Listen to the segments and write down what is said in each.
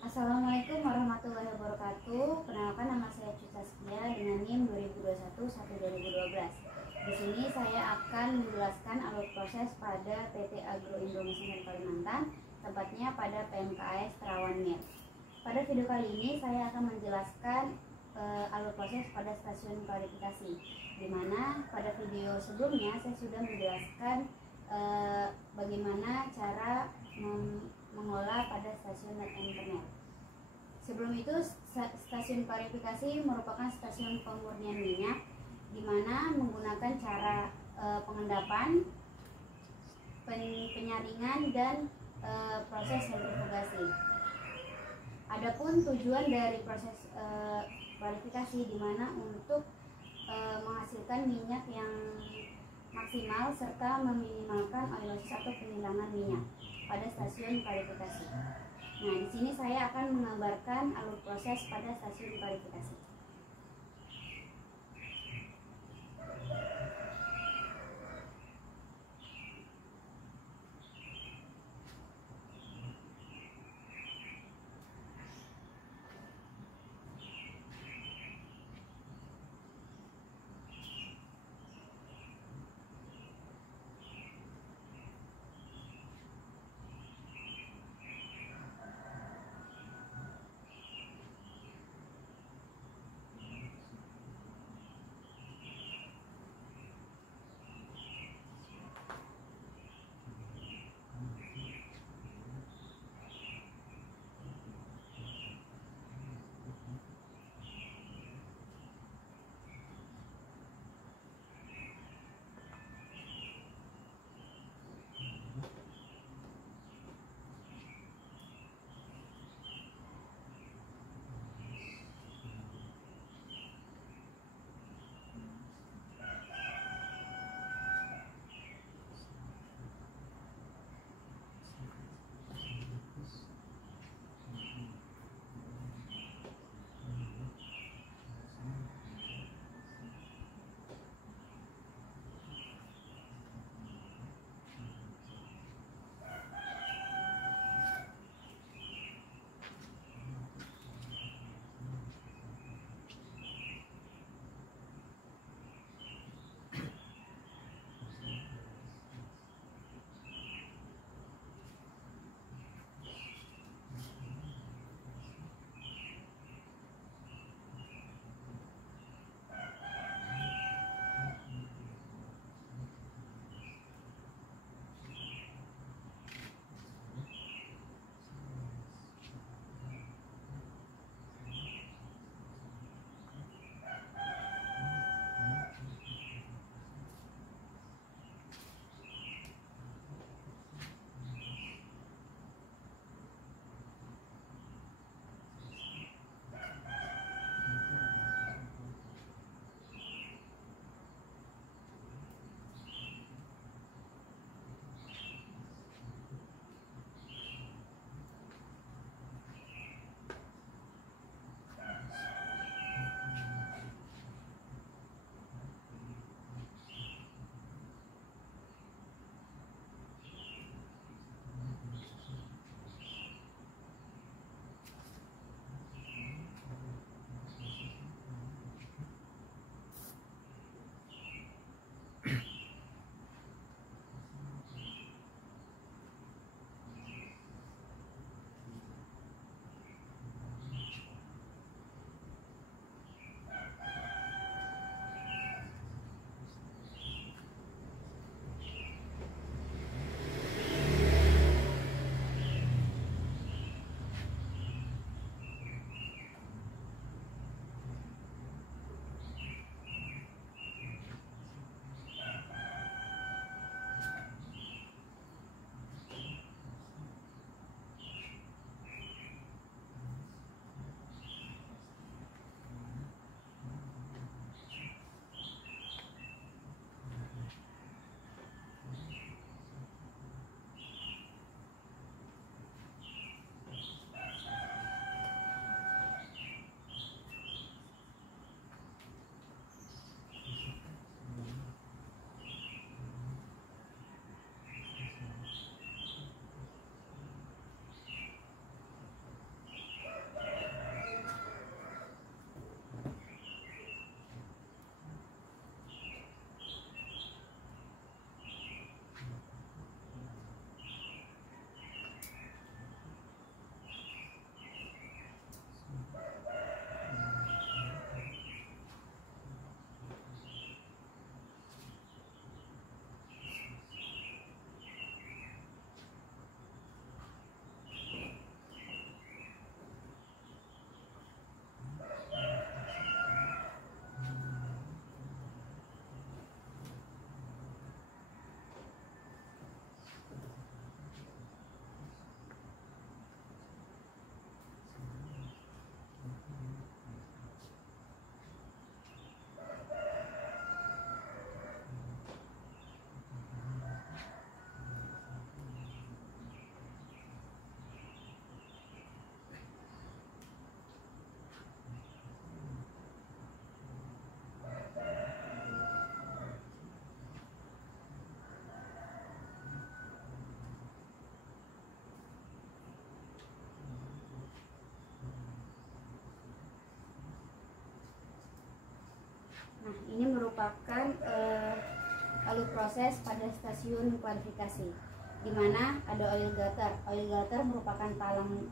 Assalamualaikum warahmatullahi wabarakatuh. Perkenalkan, nama saya Cuca Saskia dengan NIM 2021-1 2012. Di sini saya akan menjelaskan alur proses pada PT Agro Indonesia Kalimantan, tepatnya pada PMKS Terawan Mil. Pada video kali ini saya akan menjelaskan alur proses pada stasiun klarifikasi, di mana pada video sebelumnya saya sudah menjelaskan bagaimana cara mengolah pada stasiun internet. Sebelum itu, stasiun klarifikasi merupakan stasiun pemurnian minyak, di mana menggunakan cara pengendapan, penyaringan, dan proses sentrifugasi. Adapun tujuan dari proses klarifikasi di mana untuk menghasilkan minyak yang maksimal serta meminimalkan oilisis atau penghilangan minyak pada stasiun klarifikasi. Nah, di sini saya akan menggambarkan alur proses pada stasiun klarifikasi. merupakan alur proses pada stasiun klarifikasi, di mana ada oil gutter. Oil gutter merupakan talang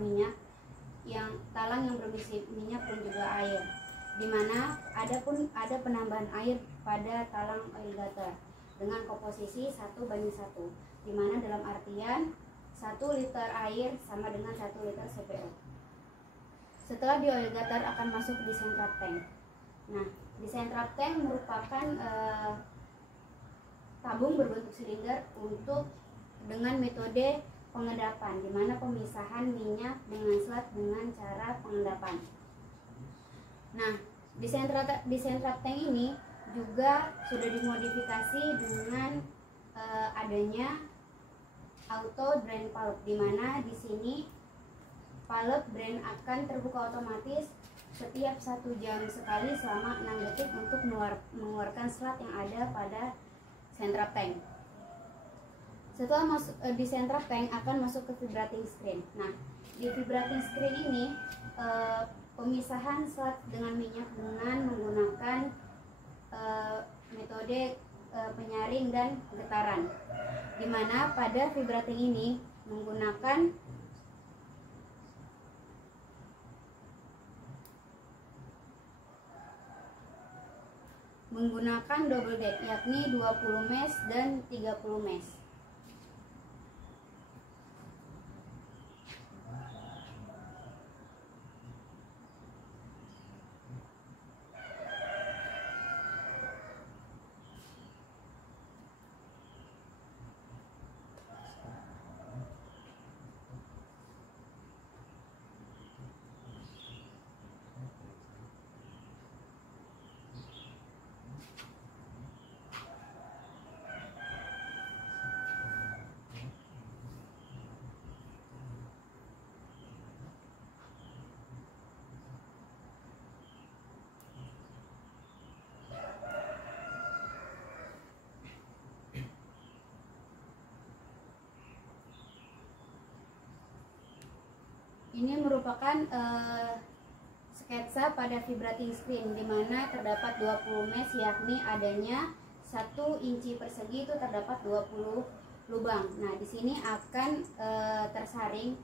minyak talang yang berisi minyak dan juga air, di mana ada penambahan air pada talang oil gutter dengan komposisi 1:1, di mana dalam artian 1 liter air sama dengan 1 liter CPO. Setelah di oil gutter akan masuk di central tank. Nah, di central tank merupakan tabung berbentuk silinder dengan metode pengendapan, di mana pemisahan minyak dengan slat dengan cara pengendapan. Nah, di central tank ini juga sudah dimodifikasi dengan adanya auto drain valve, di mana di sini valve drain akan terbuka otomatis setiap 1 jam sekali selama 6 detik untuk mengeluarkan slat yang ada pada central tank. Setelah masuk di central tank akan masuk ke vibrating screen. Nah, di vibrating screen ini pemisahan slat dengan minyak dengan menggunakan metode penyaring dan getaran, di mana pada vibrating ini menggunakan double deck, yakni 20 mesh dan 30 mesh. Ini merupakan sketsa pada vibrating screen, di mana terdapat 20 mesh, yakni adanya 1 inci persegi itu terdapat 20 lubang. Nah, di sini akan tersaring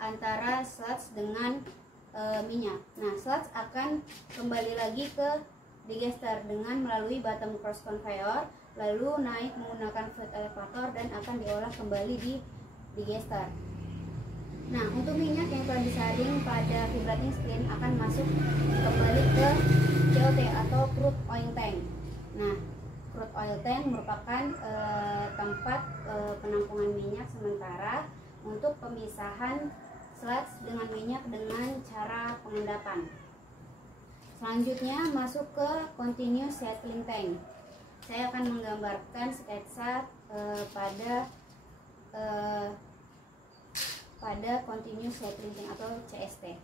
antara sludge dengan minyak. Nah, sludge akan kembali lagi ke digester dengan melalui bottom cross conveyor, lalu naik menggunakan fluid elevator dan akan diolah kembali di digester. Nah, untuk minyak yang telah disaring pada vibrating screen akan masuk kembali ke COT atau crude oil tank. Nah, crude oil tank merupakan tempat penampungan minyak sementara untuk pemisahan sludge dengan minyak dengan cara pengendapan. Selanjutnya masuk ke continuous settling tank. Saya akan menggambarkan sketsa pada continuous settling tank atau CST.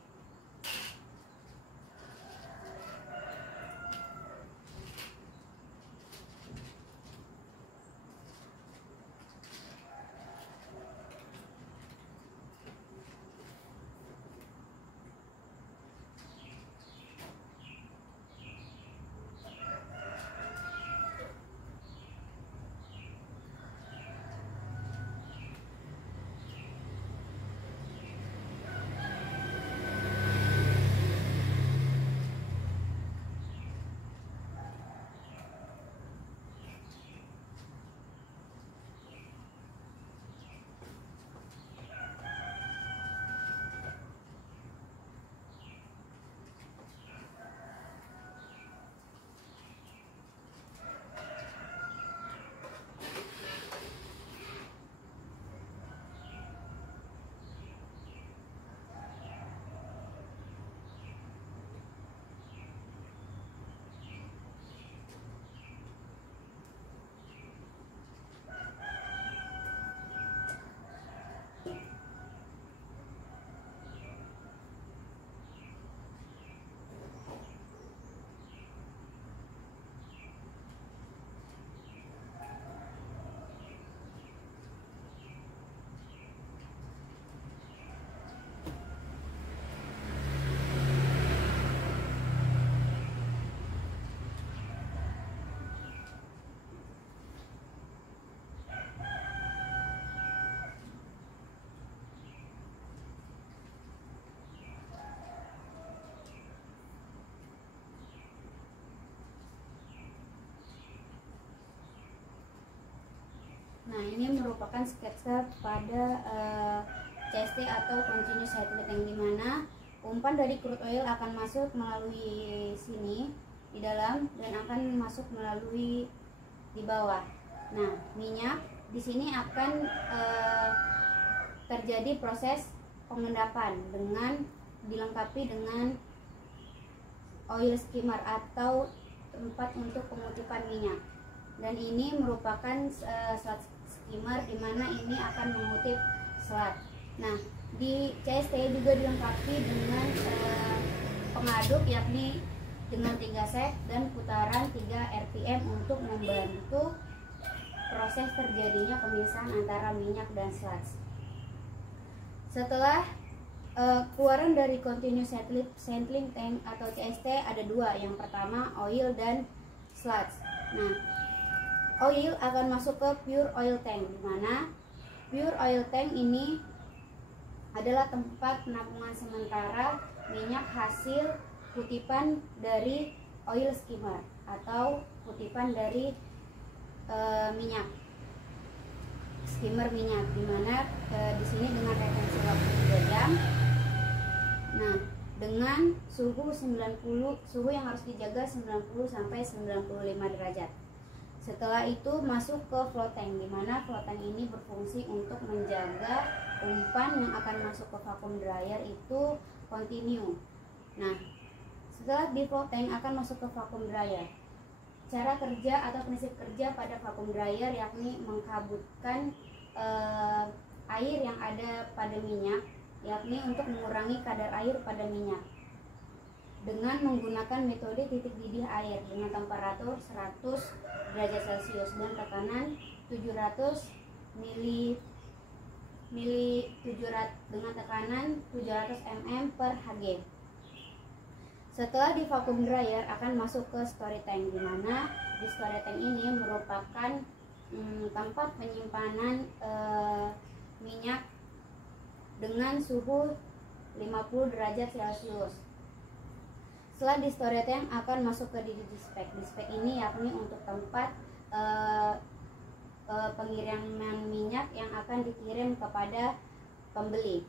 Nah, ini merupakan sketsa pada CST atau continuous cycle tank, di mana umpan dari crude oil akan masuk melalui sini di dalam dan akan masuk melalui di bawah. Nah, minyak di sini akan terjadi proses pengendapan dengan dilengkapi dengan oil skimmer atau tempat untuk pengutipan minyak. Dan ini merupakan slat skimmer di mana ini akan mengutip slat. Nah, di CST juga dilengkapi dengan pengaduk, yakni dengan 3 set dan putaran 3 RPM untuk membantu proses terjadinya pemisahan antara minyak dan sludge. Setelah keluaran dari continuous settling tank atau CST ada dua, yang pertama oil dan sludge. Nah, oil akan masuk ke pure oil tank, di mana pure oil tank ini adalah tempat penampungan sementara minyak hasil kutipan dari oil skimmer atau kutipan dari minyak skimmer minyak, dimana di sini dengan retensi waktu 3 jam. Nah, dengan suhu yang harus dijaga 90 sampai 95 derajat. Setelah itu masuk ke float tank, dimana float tank ini berfungsi untuk menjaga umpan yang akan masuk ke vacuum dryer itu continue. Nah, setelah di float tank akan masuk ke vacuum dryer. Cara kerja atau prinsip kerja pada vacuum dryer yakni mengkabutkan air yang ada pada minyak, yakni untuk mengurangi kadar air pada minyak dengan menggunakan metode titik didih air dengan temperatur 100 derajat Celcius dan tekanan 700 dengan tekanan 700 mm per Hg. Setelah di vacuum dryer akan masuk ke storage tank, di mana di storage tank ini merupakan tempat penyimpanan minyak dengan suhu 50 derajat Celcius. Setelah di storage tank akan masuk ke dispatch. Dispatch ini yakni untuk tempat pengiriman minyak yang akan dikirim kepada pembeli.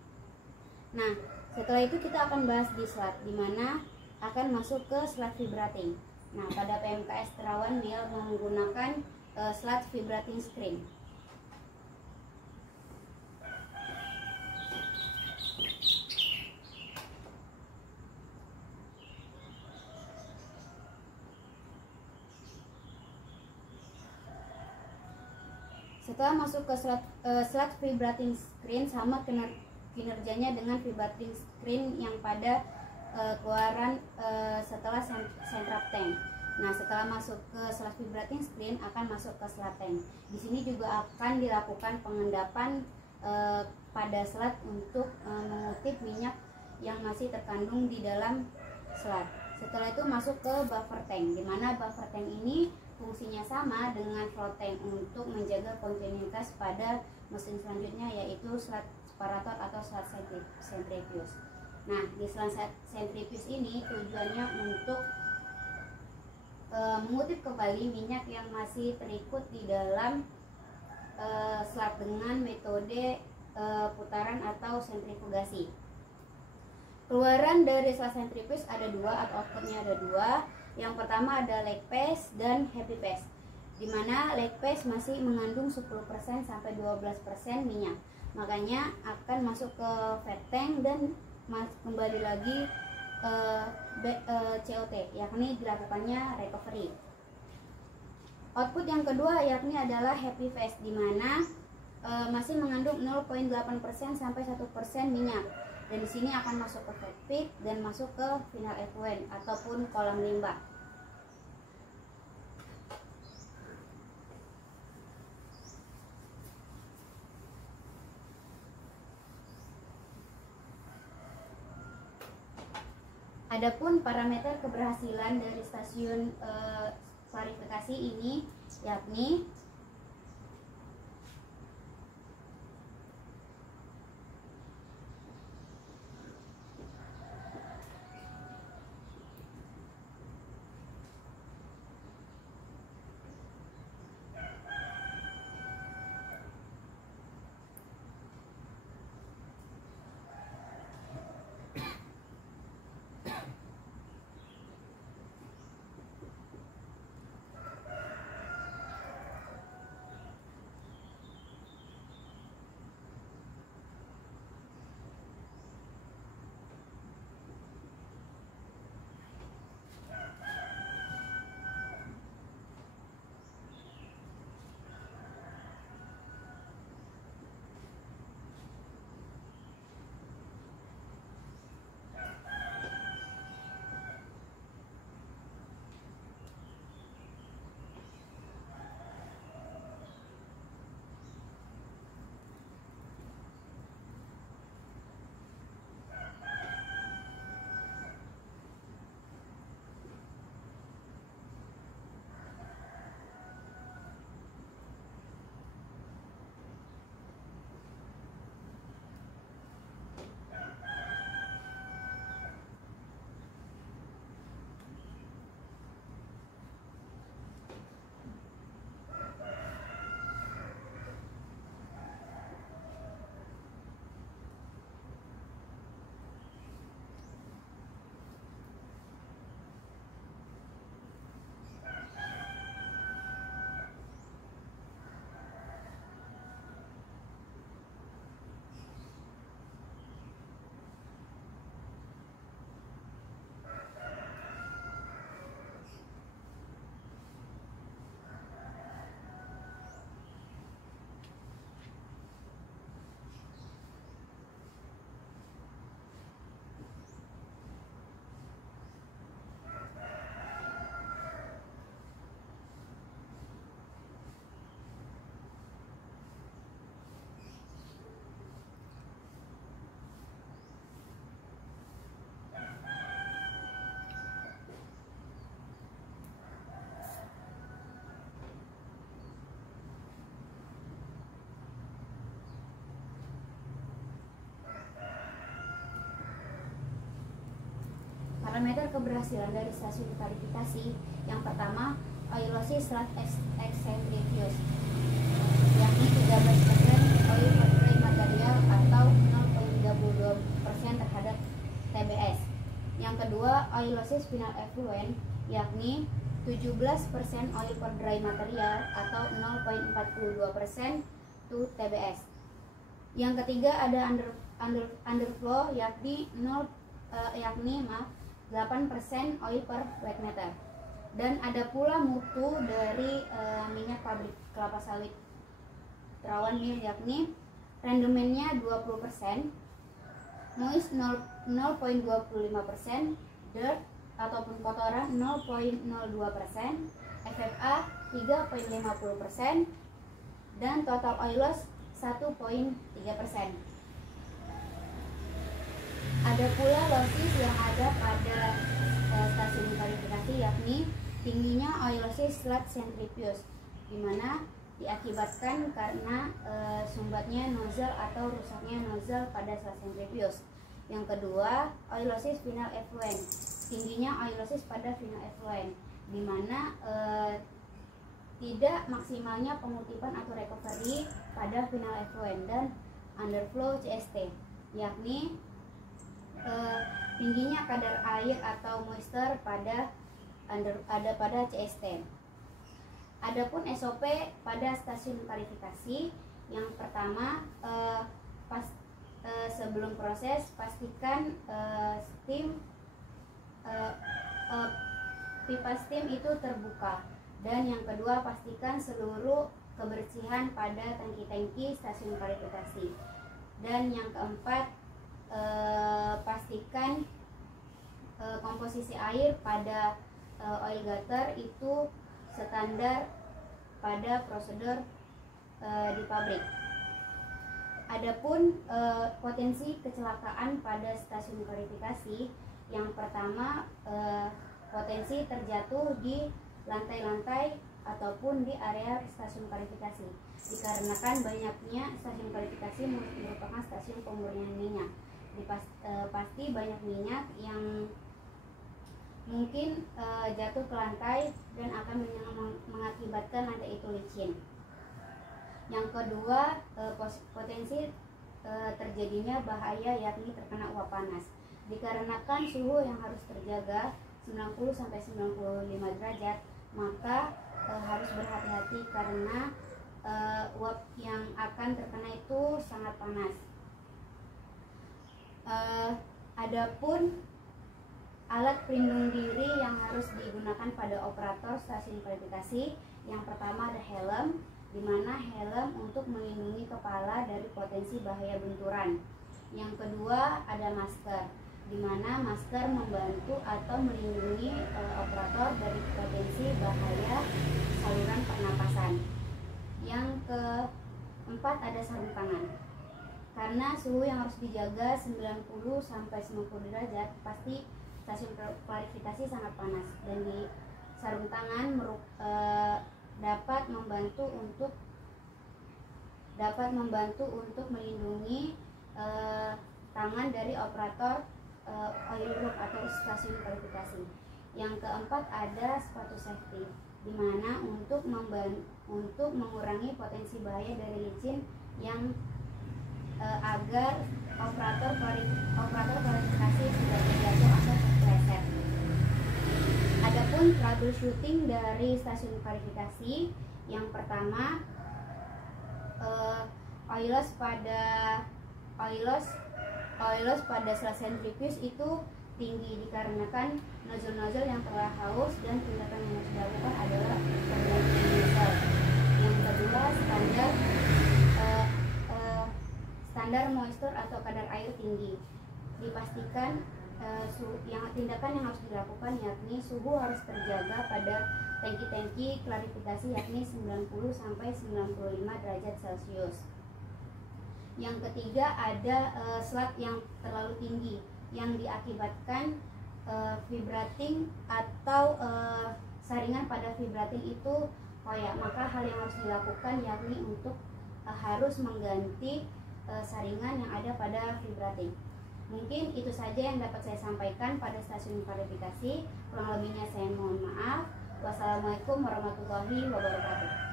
Nah, setelah itu kita akan bahas di slat, di mana akan masuk ke slat vibrating. Nah, pada PMKS Terawan Mill menggunakan slat vibrating screen. Setelah masuk ke slat vibrating screen, sama kinerjanya dengan vibrating screen yang pada keluaran setelah central tank. Nah, setelah masuk ke slat vibrating screen akan masuk ke slat tank. Di sini juga akan dilakukan pengendapan pada slat untuk mengutip minyak yang masih terkandung di dalam slat. Setelah itu masuk ke buffer tank, di mana buffer tank ini fungsinya sama dengan float tank untuk menjaga kontinuitas pada mesin selanjutnya, yaitu slat separator atau slat centrifuge. Nah, di slat centrifuge ini tujuannya untuk mengutip kembali minyak yang masih terikut di dalam slat dengan metode putaran atau sentrifugasi. Keluaran dari slat centrifuge ada dua, atau outputnya ada dua. Yang pertama ada leg paste dan happy paste, di mana leg paste masih mengandung 10% sampai 12% minyak, makanya akan masuk ke fat tank dan kembali lagi COT, yakni dilakukannya recovery. Output yang kedua yakni adalah happy paste, di mana masih mengandung 0,8% sampai 1% minyak, dan di sini akan masuk ke fat pit dan masuk ke final effluent ataupun kolam limbah. Adapun parameter keberhasilan dari stasiun klarifikasi ini yakni Parameter keberhasilan dari stasiun klarifikasi yang pertama, oilosis eccentrifugos, yakni 13% oil per dry material atau 0,32% terhadap TBS. Yang kedua, oilosis final effluent, yakni 17% oil per dry material atau 0,42% to TBS. Yang ketiga ada underflow, yakni 8% oil per wet meter. Dan ada pula mutu dari minyak pabrik kelapa sawit Terawan Mill, yakni rendemennya 20%, moist 0,25%, dirt ataupun kotoran 0,02%, FFA 3,50%, dan total oil loss 1,3%. Ada pula losses yang ada pada stasiun klarifikasi, yakni tingginya oilosis centrifuge, di mana diakibatkan karena sumbatnya nozzle atau rusaknya nozzle pada slat centrifuge. Yang kedua, oilosis final effluent, tingginya oilosis pada final effluent, di mana tidak maksimalnya pengutipan atau recovery pada final effluent. Dan underflow CST, yakni tingginya kadar air atau moisture pada CST. Adapun SOP pada stasiun klarifikasi, yang pertama, sebelum proses pastikan pipa steam itu terbuka. Dan yang kedua, pastikan seluruh kebersihan pada tangki-tangki stasiun klarifikasi. Dan yang keempat, pastikan komposisi air pada oil gutter itu standar pada prosedur di pabrik. Adapun potensi kecelakaan pada stasiun klarifikasi, yang pertama, potensi terjatuh di lantai-lantai ataupun di area stasiun klarifikasi, dikarenakan banyaknya stasiun klarifikasi merupakan stasiun pemurnian minyak. Pasti banyak minyak yang mungkin jatuh ke lantai dan akan mengakibatkan lantai itu licin. Yang kedua, potensi terjadinya bahaya, yakni terkena uap panas, dikarenakan suhu yang harus terjaga 90-95 derajat, maka harus berhati-hati karena uap yang akan terkena itu sangat panas. Adapun alat pelindung diri yang harus digunakan pada operator stasiun klarifikasi, yang pertama ada helm, di mana helm untuk melindungi kepala dari potensi bahaya benturan. Yang kedua ada masker, di mana masker membantu atau melindungi operator dari potensi bahaya saluran pernapasan. Yang keempat ada sarung tangan. Karena suhu yang harus dijaga 90-90 derajat, pasti stasiun klarifikasi sangat panas, dan di sarung tangan dapat membantu untuk tangan dari operator oil room atau stasiun klarifikasi. Yang keempat ada sepatu safety, di mana untuk mengurangi potensi bahaya dari licin yang agar operator klarifikasi tidak terjatuh atau terpeleset. Adapun troubleshooting dari stasiun klarifikasi, yang pertama, oil loss pada slat centrifuge itu tinggi, dikarenakan nozzle yang telah haus, dan tindakan yang harus dilakukan adalah pengganti nozzle. Yang kedua, standar moisture atau kadar air tinggi, dipastikan tindakan yang harus dilakukan yakni suhu harus terjaga pada tangki-tangki klarifikasi, yakni 90-95 derajat Celcius. Yang ketiga ada slat yang terlalu tinggi yang diakibatkan vibrating atau saringan pada vibrating itu koyak, maka hal yang harus dilakukan yakni untuk harus mengganti saringan yang ada pada vibrating. Mungkin itu saja yang dapat saya sampaikan pada stasiun klarifikasi. Kurang lebihnya saya mohon maaf. Wassalamualaikum warahmatullahi wabarakatuh.